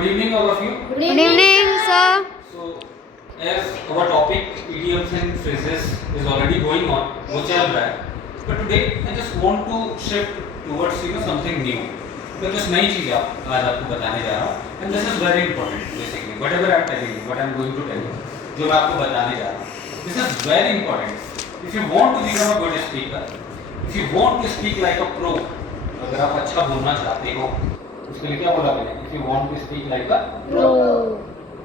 Good evening, all of you. Good evening, sir. So, as our topic idioms and phrases is already going on, वो चल रहा है. But today I just want to shift towards something new. मैं कुछ नई चीज़ आज आपको बताने जा रहा हूँ. And this is very important basically. Whatever I am telling you, what I am going to tell you, जो मैं आपको बताने जा रहा हूँ. This is very important. If you want to become a good speaker, if you want to speak like a pro, अगर आप अच्छा बोलना चाहते हो, उसके लिए क्या बोला मैंने? If you want to speak like a pro,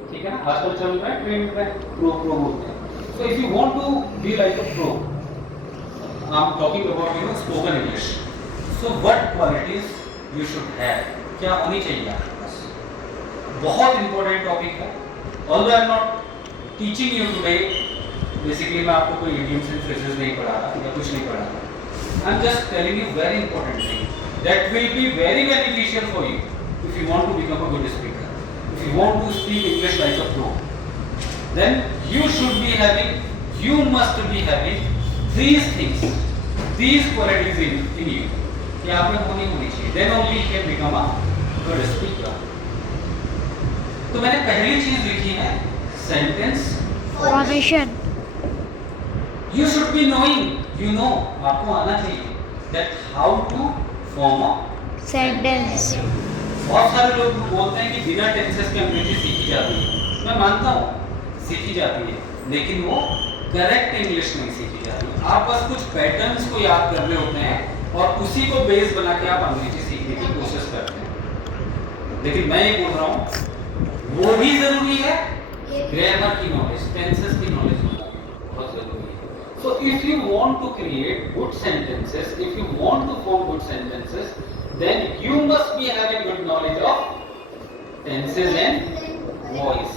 ठीक है ना? आजकल चल रहा है ट्रेंड में pro बोलते हैं. So if you want to be like a pro, I'm talking about spoken English. So what qualities you should have? क्या होनी चाहिए आपके पास? बहुत important topic है. Although I'm not teaching you today, basically मैं आपको कोई idioms and phrases नहीं पढ़ा रहा या कुछ नहीं पढ़ा रहा. I'm just telling you very important thing that will be very beneficial for you if you want to become a good speaker. If you want to speak English like a pro, then you must be having these things, these qualities in you. कि आप में होनी चाहिए. Then only you can become a good speaker. तो मैंने पहली चीज लिखी है sentence Formation. You should be knowing, आपको आना चाहिए that how to form a Sentence. बहुत सारे लोग बोलते हैं कि बिना टेंसेस के अंग्रेजी सीखी जाती है. मैं मानता हूँ सीखी जाती है, लेकिन वो करेक्ट इंग्लिश नहीं सीखी जाती. आप बस कुछ पैटर्न्स को याद कर रहे होते हैं और उसी को बेस बना के आप अंग्रेजी सीखने की कोशिश करते हैं. लेकिन मैं ये बोल रहा हूँ वो भी जरूरी है, ग्रामर की नॉलेज, टेंसेस की नॉलेज होना बहुत जरूरी है. So if you want to create good sentences, if you want to form good sentences, then you must be having good knowledge of tenses and voice.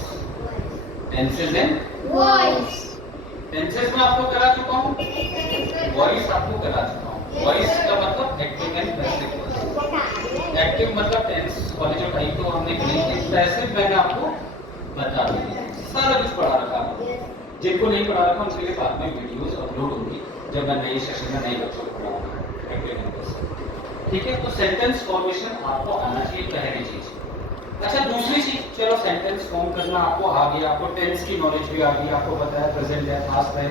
Tenses and Voice. tenses में आपको करा चुका हूँ, voice आपको करा चुका हूँ. voice का मतलब active and passive voice. active मतलब tense, कॉलेज में टाइप तो हमने नहीं किया. passive मैंने आपको बता दिया, सारा कुछ पढ़ा रखा है. जिनको नहीं पढ़ा रखा उनके लिए बाद में वीडियोस अपलोड होंगी जब मैं नए सेशन में नए बच्चों को पढ़ाऊंगा. ठीक है. तो सेंटेंस फॉर्मेशन आपको आना चाहिए, पहली चीज. अच्छा, दूसरी चीज, चलो सेंटेंस फॉर्म करना आपको आ गया, आपको टेंस की नॉलेज भी आ गई, आपको पता है प्रेजेंट है, पास्ट है,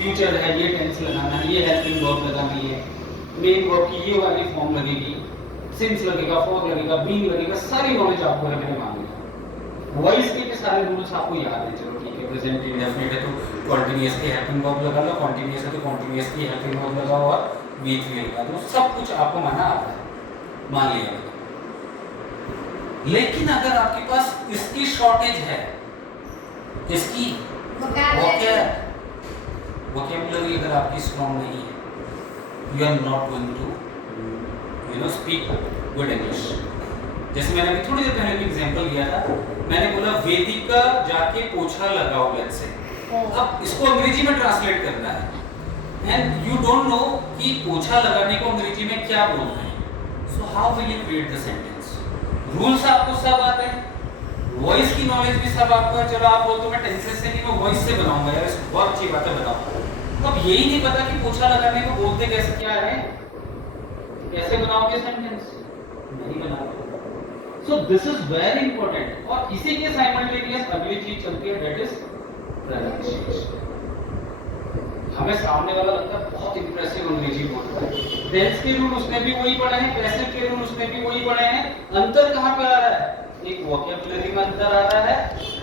फ्यूचर है, ये टेंस लगाना है, ये हेल्पिंग वर्ब लगानी है, मेन वर्ब की ये वाली फॉर्म लगेगी, सिंस लगेगा, फॉर लगेगा, बीइंग लगेगा, सारी नॉलेज आपको है. मैंने मान लिया. वॉइस के सारे रूल्स आपको याद है. चलो ठीक है. प्रेजेंट इंडेफिनिट है तो कंटीन्यूअस की हेल्पिंग वर्ब लगा लो, कंटीन्यूअस है तो कंटीन्यूअस की हेल्पिंग वर्ब लगाओ और बीच में लगा दो. सब कुछ आपको माना आता है, मान लिया. लेकिन अगर आपके पास इसकी शॉर्टेज है, इसकी वोकैबुलरी अगर आपकी स्ट्रॉन्ग नहीं है, you are not going to speak good English. जैसे मैंने अभी थोड़ी देर पहले भी एग्जांपल लिया था. मैंने बोला वेदिका जाके पोछा लगाओ लेट्स से. अब इसको अंग्रेजी में ट्रांसलेट करना है एंड यू डोंट नो कि पोछा लगाने को अंग्रेजी में क्या बोलते हैं. So how will you create the sentence? Rules आपको सब आते हैं, वॉइस की नॉलेज भी सब आपको है. चलो आप बोलते हो मैं टेंसेस से नहीं, मैं वॉइस से बनाऊंगा. यार इसको बहुत अच्छी बात है, बताओ. अब यही नहीं पता कि पोछा लगाने को बोलते कैसे, क्या है, कैसे बनाओगे सेंटेंस? नहीं बनाओगे. So this is very important. और इसी के साइमल्टेनियस अगली चीज चलती है, that is pronunciation. हमें सामने वाला लगता है बहुत इंप्रेसिव अंग्रेजी बोल रहा है. टेंस के रूल उसने भी वही पढ़े हैं, पैसिव के रूल उसने भी वही पढ़े हैं. अंतर कहाँ पे आ रहा है? एक वोकैबुलरी में अंतर आ रहा है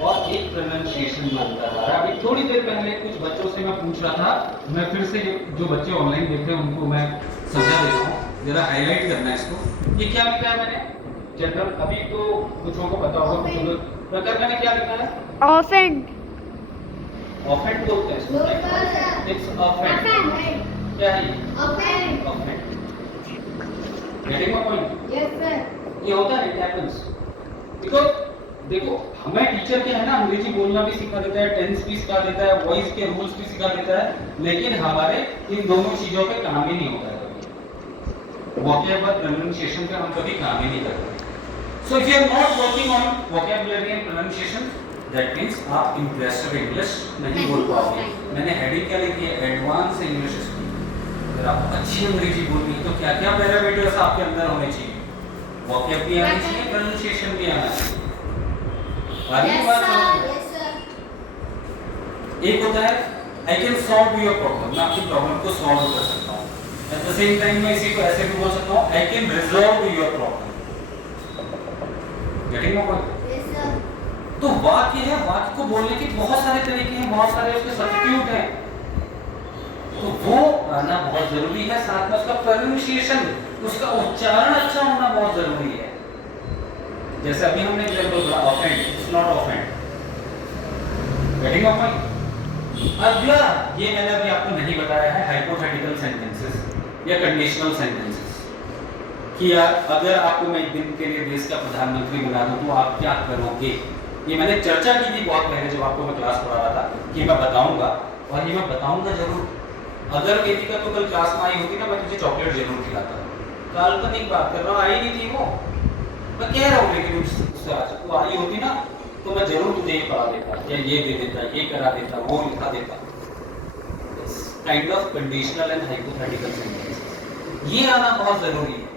और एक प्रोनाउंसिएशन में अंतर आ रहा है. अभी थोड़ी देर पहले कुछ बच्चों से मैं पूछ रहा था, मैं फिर से जो बच्चे ऑनलाइन देख रहे हैं उनको मैं समझा दे रहा हूँ, जरा हाईलाइट करना है इसको. ये क्या लिखा है मैंने? जनरल, अभी तो कुछ को पता होगा, कुछ लोग प्रकार मैंने क्या लिखा है? Offend. ऑफेंड बोलते हैं इसको. It's offend. क्या है? Offend. Getting my point? Yes sir. ये होता है, इट हैपेंस. बिकॉज़ देखो, हमें टीचर क्या है ना, अंग्रेजी बोलना भी सिखा देता है, टेंस भी सिखा देता है, वॉइस के रूल्स भी सिखा देता है, लेकिन हमारे इन दोनों चीजों पे काम ही नहीं होता है. वोकैबुलरी प्रोनाउंसिएशन पे हम कभी काम ही नहीं करते. So if you are not working on vocabulary and pronunciation, that means आप impressive English नहीं बोल पाओगे. मैंने हेडिंग क्या लिखी है? Advance English speaking. अगर आप अच्छी अंग्रेजी बोलनी है तो क्या क्या पैरामीटर्स आपके अंदर होने चाहिए? वोकैब भी आनी चाहिए, प्रोनाउंसिएशन भी आना चाहिए. आ रही है बात समझ? एक होता है I can solve your problem, मैं आपकी प्रॉब्लम को सॉल्व कर सकता हूँ। एट द सेम टाइम मैं इसी को ऐसे भी बोल सकता हूँ I can resolve your problem. Getting my point? तो वाक्य है, वाक्य को बोलने के बहुत सारे तरीके हैं, बहुत सारे उसके सब्स्टिट्यूट हैं, तो वो आना बहुत जरूरी है। साथ में उसका प्रोनाउंसिएशन, उसका उच्चारण अच्छा होना बहुत जरूरी है। जैसे अभी हमने एग्जांपल दिया offend, it's not offend. Getting my point? अगला ये मैंने अभी आपको नहीं बताया है हाइपोथेटिकल सेंटेंसेस या कंडीशनल सेंटेंसेस कि यार अगर आपको मैं एक दिन के लिए देश का प्रधानमंत्री बना दूं तो आप क्या करोगे। ये मैंने चर्चा की थी बहुत पहले जब आपको मैं क्लास पढ़ा रहा था कि मैं बताऊंगा, और ये मैं बताऊंगा जरूर। अगर वेदिका तो कल क्लास में आई होती ना, मैं तुझे चॉकलेट जरूर खिलाता। काल्पनिक बात कर रहा हूँ, आई नहीं थी वो, मैं कह रहा हूँ, लेकिन उससे आज वो आई होती ना तो मैं जरूर तुझे ये पढ़ा देता या ये दे देता, ये करा देता, वो लिखा देता। Kind of conditional and hypothetical sentences ये आना बहुत जरूरी है।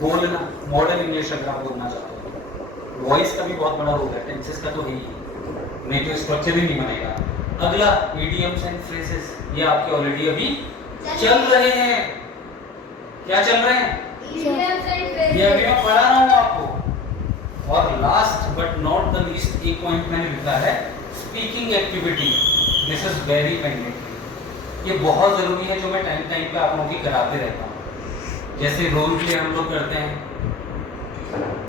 बोलना, मॉडर्न इंग्लिश अगर आप बोलना चाहते हो, वॉइस का भी बहुत बड़ा रोल है, टेंसेस का तो है ही, नहीं तो स्ट्रक्चर ही नहीं बनेगा। अगला इडियम्स एंड फ्रेजेस, ये आपके ऑलरेडी अभी चल रहे हैं। क्या चल रहे हैं? ये अभी मैं पढ़ा रहा हूँ आपको। और last but not the least एक पॉइंट मैंने लिखा है speaking activity. This is very pendant, ये बहुत जरूरी है जो मैं टाइम टाइम पे आप लोगों की कराते रहता हूँ। जैसे रोल प्ले हम लोग करते हैं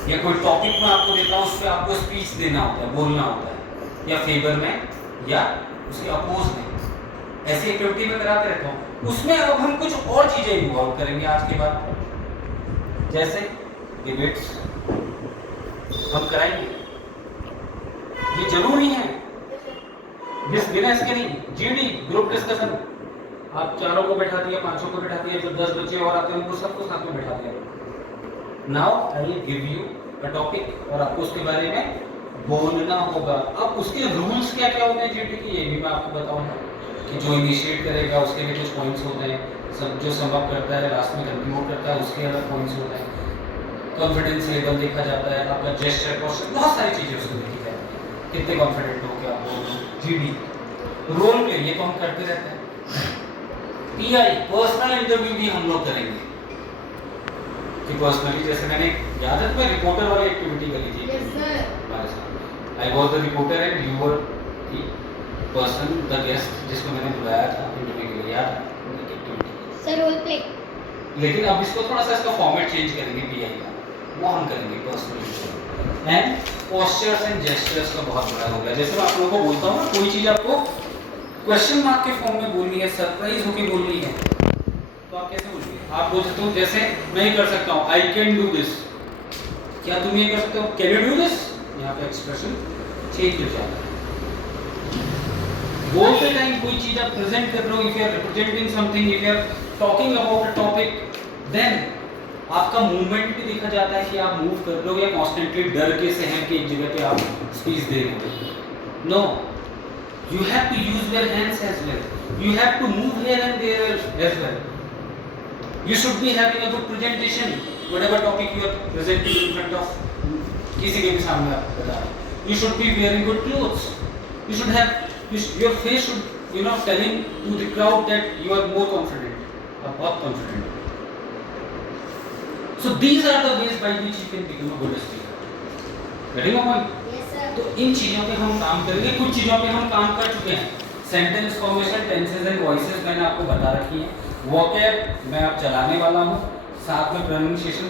या कोई टॉपिक में आपको देता हूँ, उस पर आपको स्पीच देना होता है, बोलना होता है, या फेवर में या उसके अपोज में, ऐसी एक्टिविटी में कराते रहता हूँ। उसमें अब हम कुछ और चीजें इन्वॉल्व करेंगे आज के बाद, जैसे डिबेट्स हम कराएंगे, ये जरूरी है। बिना इसके नहीं, जीडी ग्रुप डिस्कशन, आप चारों को बैठा दिया, पांचों को बैठा दिया, जो 10 बच्चे और आते हैं उनको सबको साथ में बैठा दिया। Now I will give you a topic और आपको उसके बारे में बोलना होगा। अब उसके रूल्स क्या क्या होते हैं जीडी के, ये भी मैं आपको बताऊंगा कि जो इनिशिएट करेगा उसके लिए कुछ पॉइंट्स होते हैं, सब जो सम अप करता है लास्ट में कंक्लूड करता है उसके अलग पॉइंट्स होते हैं, कॉन्फिडेंस लेवल देखा जाता है, आपका जेस्चर, पोस्चर, बहुत सारी चीजें उसको देखी जाती है, कितने कॉन्फिडेंट हो क्या बोल रहे हो। जीडी रोल प्ले, ये तो हम करते रहते हैं। पीआई पर्सनल इंटरव्यू भी हम लोग करेंगे कि पर्सनली, जैसे मैंने याद है तुम्हें रिपोर्टर वाली एक्टिविटी करी थी हमारे साथ। I was the reporter and you were the person, the guest जिसको मैंने बुलाया था इंटरव्यू के लिए, याद है सर रोल प्ले। लेकिन अब इसको थोड़ा सा इसका फॉर्मेट चेंज करेंगे पीआई का, वो हम करेंगे personally. And postures and gestures का बहुत बड़ा हो गया। जैसे मैं आप लोगों को बोलता हूँ ना, कोई चीज आपको क्वेश्चन मार्क के फॉर्म में बोलनी है, सरप्राइज होके बोलनी है, तो आप कैसे बोलिए? आप बोल सकते हो, जैसे मैं ही कर सकता हूँ, आई कैन डू दिस, क्या तुम ये कर सकते हो? Can you do this? यहाँ पे एक्सप्रेशन चेंज हो जाता है। बोलते टाइम कोई चीज आप प्रेजेंट कर रहे हो, if you are representing something, if you are talking about a topic, then आपका मूवमेंट भी देखा जाता है कि आप मूव कर रहे हो या कॉन्स्टेंटली डर के सहम के एक जगह पे आप स्पीच दे रहे हो। No, you have to use your hands as well, you have to move here and there as well, you should be having a good presentation whatever topic you are presenting in front of किसी के भी सामने आप बता रहे हो। You should be wearing good clothes, you should have your face should telling to the crowd that you are more confident, बहुत confident। So these are the ways by which you can become a good speaker। Getting my point? तो इन चीजों पे हम काम करेंगे। कुछ चीजों पे हम काम कर चुके हैं, sentence formation, tenses and voices मैंने आपको बता रखी है, वोकैब मैं आप चलाने वाला हूँ, साथ में प्रोनाउंसिएशन,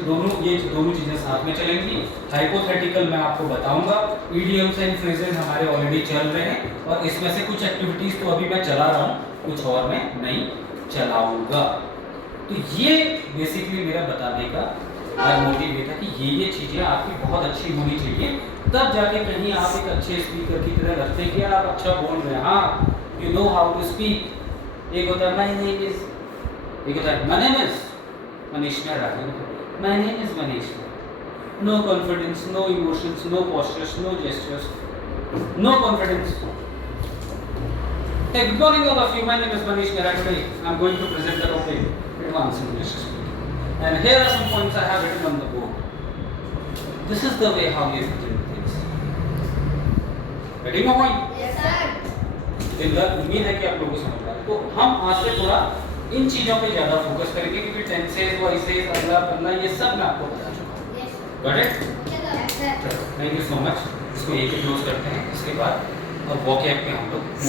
ये दोनों चीजें साथ में चलेंगी। हाइपोथेटिकल मैं आपको बताऊंगा, इडियम्स एंड फ्रेजेस हमारे ऑलरेडी चल रहे हैं, और इसमें से कुछ एक्टिविटीज तो अभी मैं चला रहा हूँ, कुछ और मैं नहीं चलाऊंगा। तो ये बेसिकली मेरा बताने का मोटिव ये था कि ये चीजें आपकी बहुत अच्छी होनी चाहिए, तब जाके कहीं आप एक अच्छे स्पीकर की तरह लगते हैं कि यार आप अच्छा बोल रहे हैं, हाँ you know how to speak. एक होता है माय नेम इज, एक होता है my name is Manish Mehra, my name is Manish, no confidence, no emotions, no postures, no gestures, no confidence. Hey, good morning all of you, my name is Manish Mehra. Today I am going to present the topic Advanced English Speaking, and here are some points I have written on the board. This is the way how you present things. Getting my point? Yes, sir. उम्मीद है कि आप लोगों को समझ में आ रहा है। तो हम आज से थोड़ा इन चीज़ों पे ज़्यादा फोकस करेंगे क्योंकि टेंसेस, वॉइसेस, अगला पगला ये सब मैं आपको बता चुका हूँ। Yes, sir. Got it? Yes, sir. Thank you so much. इसको यही क्लोज करते हैं। इसके बाद अब वॉक ऐप पे हम लोग